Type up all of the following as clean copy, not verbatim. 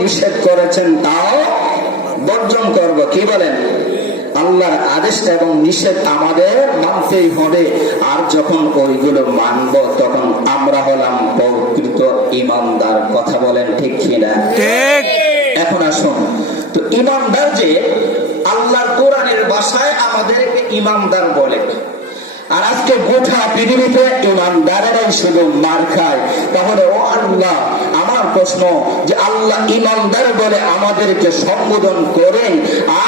নিষেধ করেছেন তাও বর্জন করব। কি বলেন? আল্লাহর আদেশ এবং নিষেধ আমাদের মানতেই হবে। আর যখন ওইগুলো মানব তখন আমরা হলাম প্রকৃত ঈমানদার। কথা বলেন ঠিক কিনা? ঠিক। এখন আসুন তো, ঈমানদার যে আল্লাহর কোরআনের ভাষায় আমাদেরকে ঈমানদার বলে, আর আজকে গোটা পৃথিবীতে ঈমানদারেরাই শুধু মার খায়। তাহলে ও আল্লাহ, আমার প্রশ্ন যে আল্লাহ ঈমানদার বলে আমাদেরকে সম্বোধন করেন,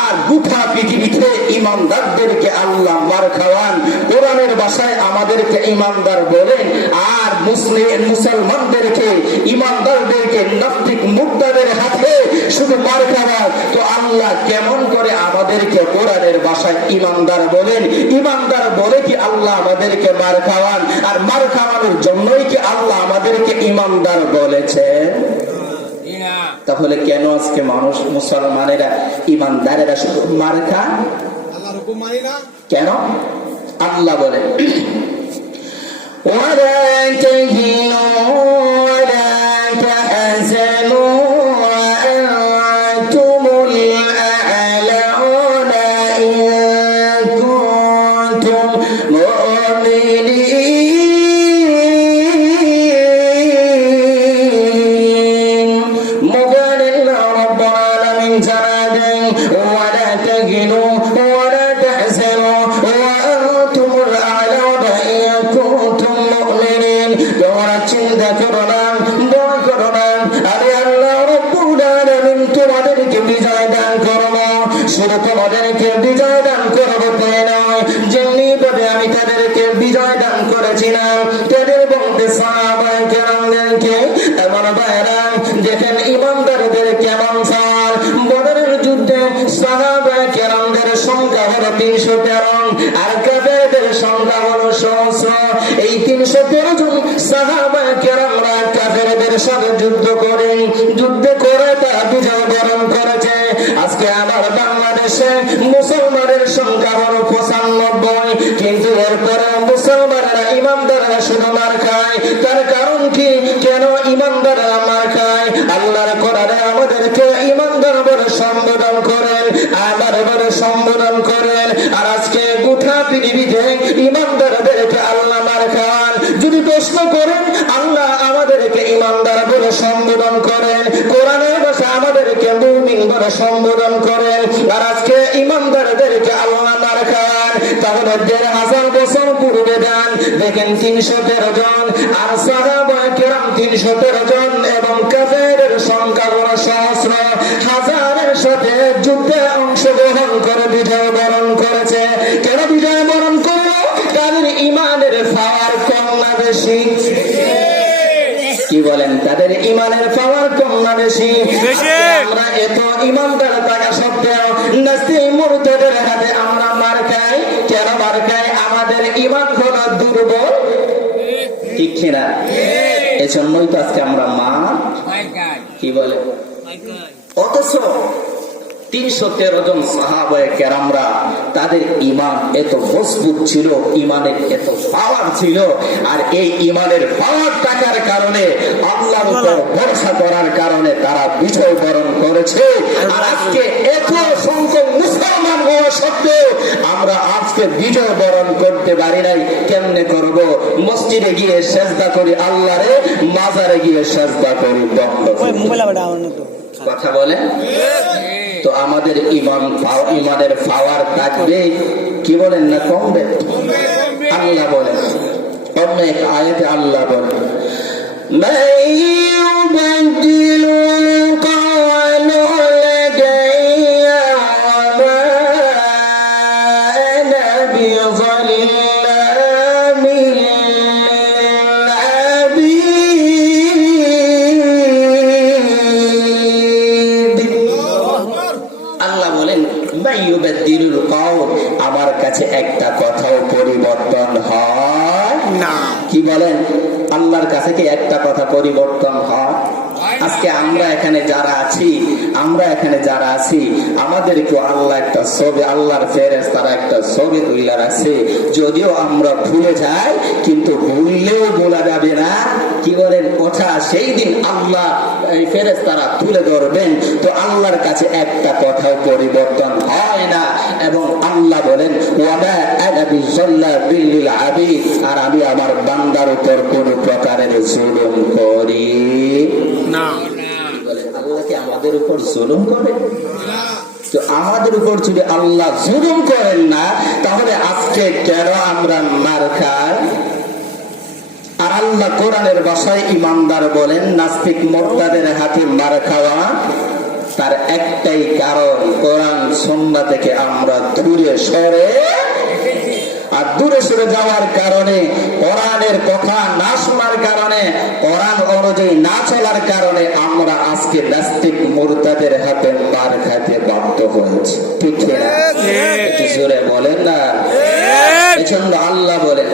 আর গোটা পৃথিবীতে ঈমানদারদেরকে আল্লাহ মার খাওয়ান, কোরআনের ভাষায় আমাদেরকে ঈমানদার বলেন, আর মুসলমানদেরকে ঈমানদারদেরকে নাস্তিক মুর্তাদের হাতে শুধু মার খাওয়ান, তো আল্লাহ কেমন করে আমাদেরকে কোরআনের ভাষায় ঈমানদার বলেন? ঈমানদার বলে কি আল্লাহ আমাদেরকে মার খাওয়ান? আর মার খাওয়ানোর জন্যই কি আল্লাহ আমাদেরকে ঈমানদার বলেছেন? তাহলে কেন আজকে মানুষ, মুসলমানেরা, ঈমানদারেরা শুধু মার খান? কেন? আল্লাহ বলেন ওয়ালা তাহিনু ওয়ালা তাহজানু ওয়া আনতুমুল আ'লাউনা ইন কুনতুম মুমিনিন। মুগানিন রাব্বুল আলামিন জানালেন ওয়ালা তাহিনু ওয়ালা তাহজানু ওয়া আনতুমুল আ'লাউনা ইন কুনতুম মুমিনিন। তোমরা চিন্তা করো না, ভয় করো না, আরে আল্লাহ রাব্বুল আলামিন তোমাদেরকে বিজয় দান করবো। শুধু তোমাদেরকে বিজয় দান করবো তাই নয়, যেমনি ভাবে আমি তাদেরকে বিজয় দান করেছিলাম তাদের বলতে সাহাবায়ে কেরামদেরকে। এমন ভাইরা দেখেন ঈমানদারদের কেমন ফল। বদরের যুদ্ধে সাহাবায়ে কেরামদের সংখ্যা হলো 313, আর কাফেরদের সংখ্যা হলো সহস্র। এই 313 জন সাহাবায়ে কেরামরা কাফেরদের সাথে যুদ্ধ করে তারা বিজয় বরণ করেছে। আজকে আমার বাংলাদেশে মুসলমানের সংখ্যা হলো 95, কিন্তু এরপরে মুসলমানেরা, ঈমানদাররা শুধু মার খায়। তার কারণ কি? কেন ঈমানদাররা মার খায়? আল্লাহর কোরআনে আমাদেরকে ঈমানদার বলে সম্বোধন করেন, আমার বলে সম্বোধন করেন, আর আজকে গোটা পৃথিবীতে ঈমানদারদেরকে আল্লাহ মার খান। যদি প্রশ্ন করেন আল্লাহ আমাদেরকে ঈমানদার বলে সম্বোধন করেন, কোরআনের ভাষায় আমাদেরকে মুমিন বলে সম্বোধন করেন, আর আজকে ঈমানদারদেরকে আল্লাহ মার খান, তাহলে ১,৫০০ বছর পূর্বে দান দেখেন ৩১৩ জন, আর সাহাবায়ে কেরাম ৩১৩ জন, এবং কাফেরের সংখ্যা হলো সহস্র। হাজারের সাথে যুদ্ধে অংশগ্রহণ করে বিজয় বরণ করেছে। কেন বিজয় বরণ করলো? তাদের ঈমানের পাওয়ার কম না বেশি? কি বলেন? তাদের ঈমানের পাওয়ার কম না বেশি? আমরা এত ঈমানদার থাকা সত্ত্বেও নাস্তিক মুরতাদের হাতে আমরা মার খাই। কেন মার খাই? আমাদের ঈমান হলো দুর্বল। ঠিক কিনা? এজন্যই তো আজকে আমরা মার কি বলে। অথচ ৩১৩ জন সাহাবায়ে কেরামরা, তাদের ঈমান এত মজবুত ছিল, ঈমানের এত পাওয়ার ছিল, আর এই ঈমানের পাওয়ার থাকার কারণে, আল্লাহর উপর ভরসা করার কারণে তারা বিজয় বরণ করেছে। আর আজকে এত সংখ্যক মুসলমান হওয়া সত্ত্বেও আমরা আজকে বিজয় বরণ করতে পারি নাই। কেমনে করব? মসজিদে গিয়ে সেজদা করি আল্লাহরে, মাজারে গিয়ে সেজদা করি দণ্ড। কথা বলে তো আমাদের ঈমানের পাওয়ার থাকবে, কি বলেন না কমবে? আল্লাহ বলেন অন্য এক আয়াতে, আল্লাহ বলেন আমার কাছে একটা কথাও পরিবর্তন হয় না। কি বলেন? আল্লাহর কাছে কি একটা কথা পরিবর্তন হয়? আজকে আমরা এখানে যারা আছি আমাদেরকে আল্লাহ একটা ছবি, আল্লাহর ফেরেশতারা একটা ছবি তুলে রাখছে। যদিও আমরা ভুলে যাই, কিন্তু ভুললেও বলা যাবে না। কি বলেন কথা? সেই দিন আল্লাহ এই ফেরেশতারা তুলে ধরবেন, তো আল্লাহর কাছে একটা কথাও পরিবর্তন হয় না। এবং আল্লাহ বলেন ওয়ামা আনা বিযাল্লাবিল লিল আবিদ, আর আমি আমার বান্দার উপর কোনো প্রকারের জুলুম করি না। আল্লাহ কি আমাদের উপর জুলুম করে? তো আমাদের উপর যদি আল্লাহ জুলুম করেন না, তাহলে আজকে কেন আমরা মার খাই? আর আল্লাহ কোরআনের ভাষায় ইমানদার বলেন নাস্তিক মুরতাদের হাতে মার খাওয়া তার একটাই কারণ, কোরআন সুন্নাহ থেকে আমরা দূরে সরে, আর দূরে সরে যাওয়ার কারণে, কোরআনের কথা না শোনার কারণে, কোরআন অনুযায়ী না চলার কারণে আমরা আজকে নাস্তিক মুরতাদের হাতে মার খাইতে বাধ্য হয়েছি। ঠিক না? একটু জোরে বলেন না। এজন্য আল্লাহ বলেন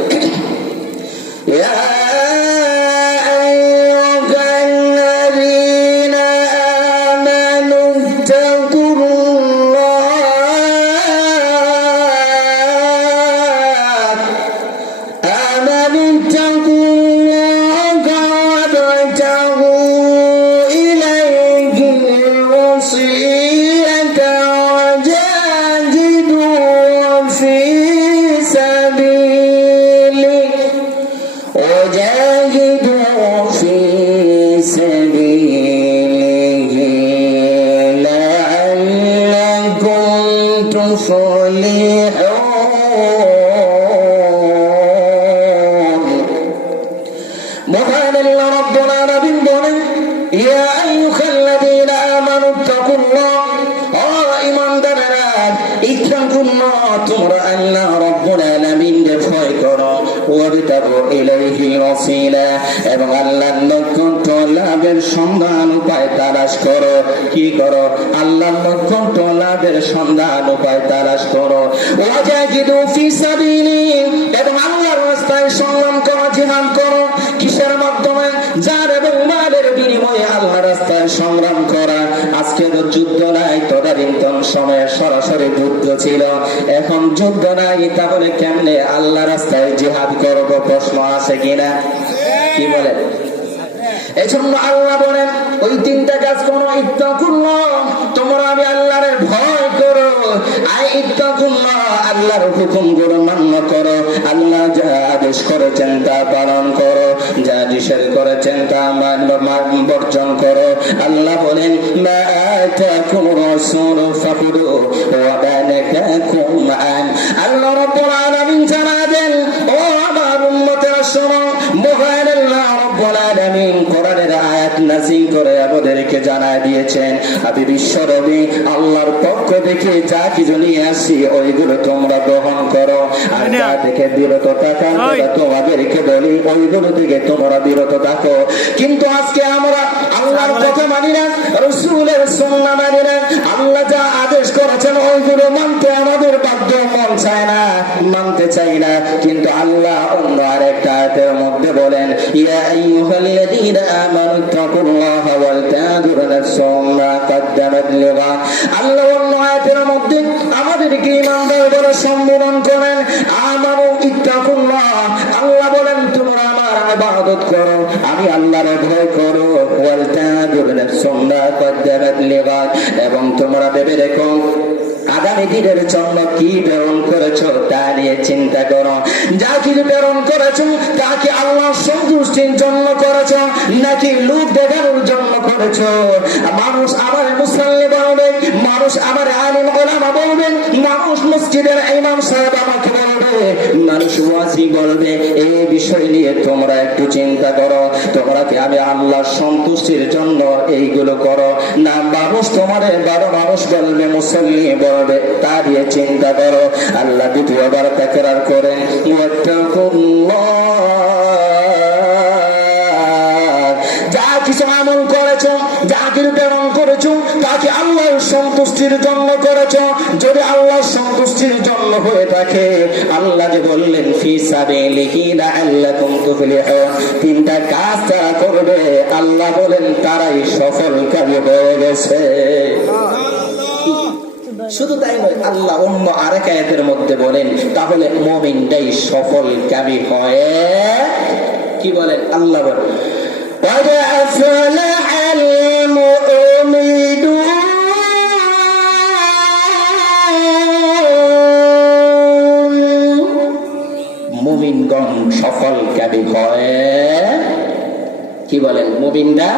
এবং আল্লাহর নৈকট্য লাভের সন্ধান উপায় তালাশ করো। কি করো? আল্লাহর নৈকট্য লাভের সন্ধান উপায় তালাশ করো। ওয়াজাহিদু ফি সাবিলিহি, এবং আল্লাহর রাস্তায় সংগ্রাম করো, জিহাদ করো। কিসের মাধ্যমে? জান এবং মালের বিনিময়ে আল্লাহর রাস্তায় সংগ্রাম করা। আজকে তো যুদ্ধ নাই, তদানীন্তন সময়ে সরাসরি যুদ্ধ ছিল, এখন যুদ্ধ নাই, তাহলে কেমনে আল্লাহর রাস্তায় জিহাদ করব? প্রশ্ন আছে কিনা? কি বলেন? এই জন্য আল্লাহ বলেন ওই তিনটা কাজ করো। ইত্তাকুল্লাহ, তোমরা আমি আল্লাহর ভয় করো। আই ইত্তাকুল্লাহ, আল্লাহর হুকুমগুলো মান্য করো। আল্লাহ যা আদেশ করেছেন তা পালন করো, যা নিষেধ করেছেন তা বর্জন করো। আল্লাহ বলেন মা আতাকুম রাসূলু ফাখুযুহু ওয়া মা নাহাকুম আন। আল্লাহ রাব্বুল আলামিন জানালেন ও আমার উম্মতেরা শোনো, মহান আল্লাহ রাব্বুল আলামিন কোরআনের আয়াত নাযিল করে আমাদেরকে জানায় দিয়েছেন আমি বিশ্বনবী আল্লাহর পক্ষ থেকে যা কিছু নিয়ে আসি ওইগুলো তোমরা গ্রহণ করো, আর যা থেকে বিরত থাকা তোমাদেরকে বলি ওইগুলো থেকে তোমরা বিরত থাকো। কিন্তু আজকে আমরা আল্লাহর কথা মানি না, রাসূলের সুন্নাহ মানি না। আল্লাহ যা আদেশ করেছেন ওইগুলো মানতে আমাদের বাধ্য, মন চায় না, মানতে চাই না। কিন্তু আল্লাহ অন্য আরেকটা আয়াতের মধ্যে বলেন ইয়া আইয়ুহাল্লাযীনা আমানু তাকুল্লাহা ওয়াল তানজুর নাফসুম মা কদ্দামাত লিগাদ। আল্লাহ অন্য আয়াতের মধ্যে আমাদেরকে ঈমানদার বলে সম্বোধন করেন আমানু ইত্তাকুল্লাহ। আল্লাহ বলেন তোমরা আমার ইবাদত করো, আমি আল্লাহর ভয় করো। ওয়াল তানজুর নাফসুম মা কদ্দামাত লিগাদ, এবং তোমরা ভেবে দেখো আগামী দিনের জন্য কি প্রেরণ করেছো তা নিয়ে চিন্তা করো। যা কিছু প্রেরণ করেছো তা কি আল্লাহ সন্তুষ্টির জন্য করেছো নাকি লোক দেখানোর জন্য করেছো? মানুষ আমার মুসল্লি বলবে, মানুষ আমার আলিম ওলামা বলবেন, মানুষ মসজিদের ইমাম সাহেব আমাকে বলবে, মানুষ ওয়াজি বলবে। এই বিষয় নিয়ে তোমরা একটু চিন্তা করো। তোমরা কি আমি আল্লাহর সন্তুষ্টির জন্য এইগুলো করো না মানুষ তোমাদের বড় মানুষ বলবে, মুসল্লি বলবে, তা দিয়ে চিন্তা করো। আল্লাহ দ্বিতীয়বার তাকরার করেন যা কিছু আমল করেছো, যা কিছু প্রেরণ করেছো তাকে আল্লাহর সন্তুষ্টির জন্য করেছো। যদি আল্লাহর সন্তুষ্টির জন্য হয়ে থাকে, আল্লাহ যে বললেন ফি সাবিলিহি লাআল্লাকুম তুফলিহুন, তিনটা কাজ তারা করবে, আল্লাহ বলেন তারাই সফলকারী হয়ে গেছে। শুধু তাই নয়, আল্লাহ অন্য আরেক আয়াতের মধ্যে বলেন তাহলে মুমিনটাই সফল কামী হয়। কি বলেন? আল্লাহ বলেন قد أفلح المؤمنون মুমিনগণ সফল কামী হয়। কি বলেন? মুমিনরা।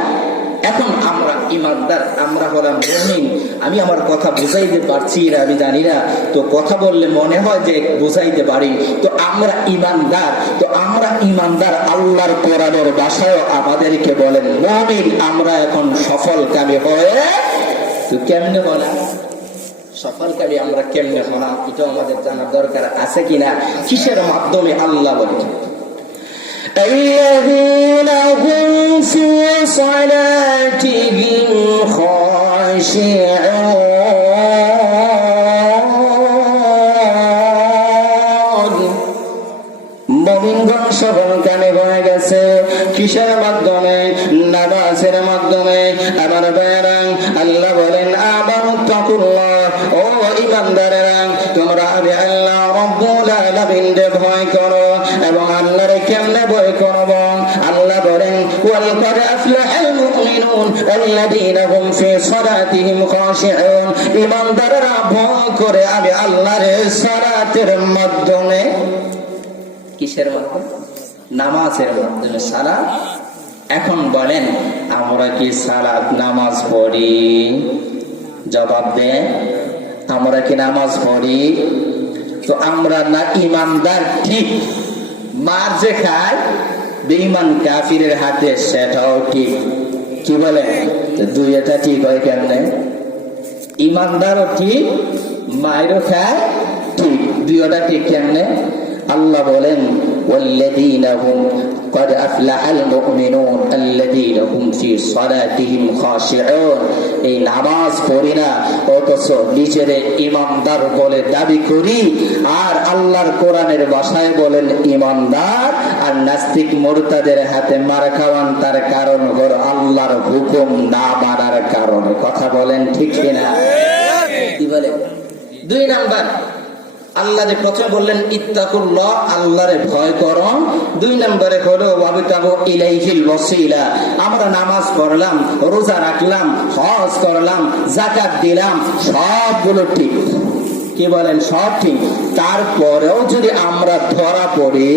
এখন আমরা ইমানদার, আমরা হলাম মুমিন। আমি আমার কথা বুঝাইতে পারছি না, আমি জানি না, তো কথা বললে মনে হয় যে বুঝাইতে পারি। তো আমরা ইমানদার, তো আমরা ইমানদার আল্লাহর কোরআনের ভাষায় আমাদেরকে বলেন মুমিন। আমরা এখন সফল কামী হয়ে, তো কেমনে বলা সফল কামী আমরা কেমনে হলাম এটা আমাদের জানার দরকার আছে কিনা। কিসের মাধ্যমে? আল্লাহ বলেন الذين هم في صلاتهم خاشعون মুমিনগণ সফল কামী হয়ে গেছে। কিসের মাধ্যমে? নামাজের মাধ্যমে। আমার ভাইয়েরা, আল্লাহ বলেন আমানুত্তাকুল্লাহ, ও ঈমানদারেরা তোমরা আমি আল্লাহ রব্বুল আলামিনকে ভয় করো। এবং আল্লাহর কেমনে ভয় করব? আল্লাহ বলেন ওয়াল কদ আফলাহাল মুমিনুন আল্লাযীনা হুম ফি সালাতিহিম খাশিউন। ঈমানদাররা ভয় করে আমি আল্লাহর সালাতের মাধ্যমে। কিসের মাধ্যমে? নামাজের মাধ্যমে, সালাত। এখন বলেন আমরা কি সালাত নামাজ পড়ি? জবাব দেন, আমরা কি নামাজ পড়ি? তো আমরা না ইমানদার ঠিক, মার যে খায় বেঈমান কাফিরের হাতে সেটাও ঠিক। কি বলে? দুই এটা ঠিক হয় কেমনে? ইমানদারও ঠিক, মায়েরও খায় ঠিক, দুইটা ঠিক কেমনে? আল্লাহ বলেন ওয়াল্লাযীনা হুম قد أفلح المؤمنون الذين هم في صلاتهم خاشعون। এই নামাজ পড়ি না অথচ নিজের ইমানদার বলে দাবি করি, আর আল্লাহর কোরআনের ভাষায় বলেন ইমানদার, আর নাস্তিক মুরতাদের হাতে মার খাওয়ান তার কারণ হলো আল্লাহর হুকুম না মানার কারণে। কথা বলেন ঠিক কিনা? কি বলে? দুই নাম্বার, আল্লাহ যে প্রথমে বললেন ইত্তাকুল্লাহ, আল্লাহরে ভয় করো। দুই নম্বরে হলো ওয়াবতাগু ইলাইহিল ওয়াসিলা। আমরা নামাজ পড়লাম, রোজা রাখলাম, হজ করলাম, যাকাত দিলাম, সবগুলো ঠিক। কি বলেন? সব ঠিক। তারপরেও যদি আমরা ধরা পড়ি,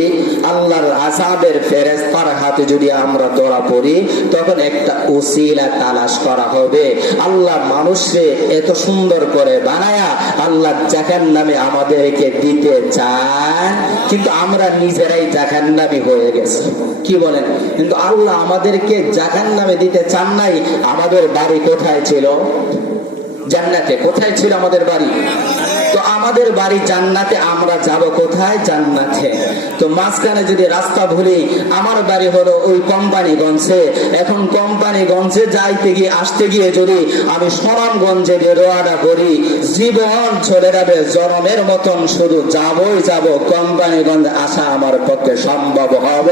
আল্লাহর আযাবের ফেরেশতার হাতে যদি আমরা ধরা পড়ি, তখন একটা ওসিলা তালাশ করা হবে। আল্লাহ মানুষকে এত সুন্দর করে বানায়া আল্লাহ জাহান্নামে আমাদেরকে দিতে চান, কিন্তু আমরা নিজেরাই জাহান্নামী হয়ে গেছি। কি বলেন? কিন্তু আল্লাহ আমাদেরকে জাহান্নামে দিতে চান নাই। আমাদের বাড়ি কোথায় ছিল? জান্নাতে। কোথায় ছিল আমাদের বাড়ি? তো আমাদের বাড়ি জান্নাতে, আমরা যাব কোথায়? জান্নাতে। তো মাঝখানে যদি রাস্তা ভুলি, আমার বাড়ি হলো ওই কোম্পানিগঞ্জে, এখন কোম্পানিগঞ্জে যাইতে গিয়ে আসতে গিয়ে যদি আমি সুনামগঞ্জে রওনা করি, জীবন চলে যাবে জনমের মতন, শুধু যাবই যাব, কোম্পানিগঞ্জ আসা আমার পক্ষে সম্ভব হবে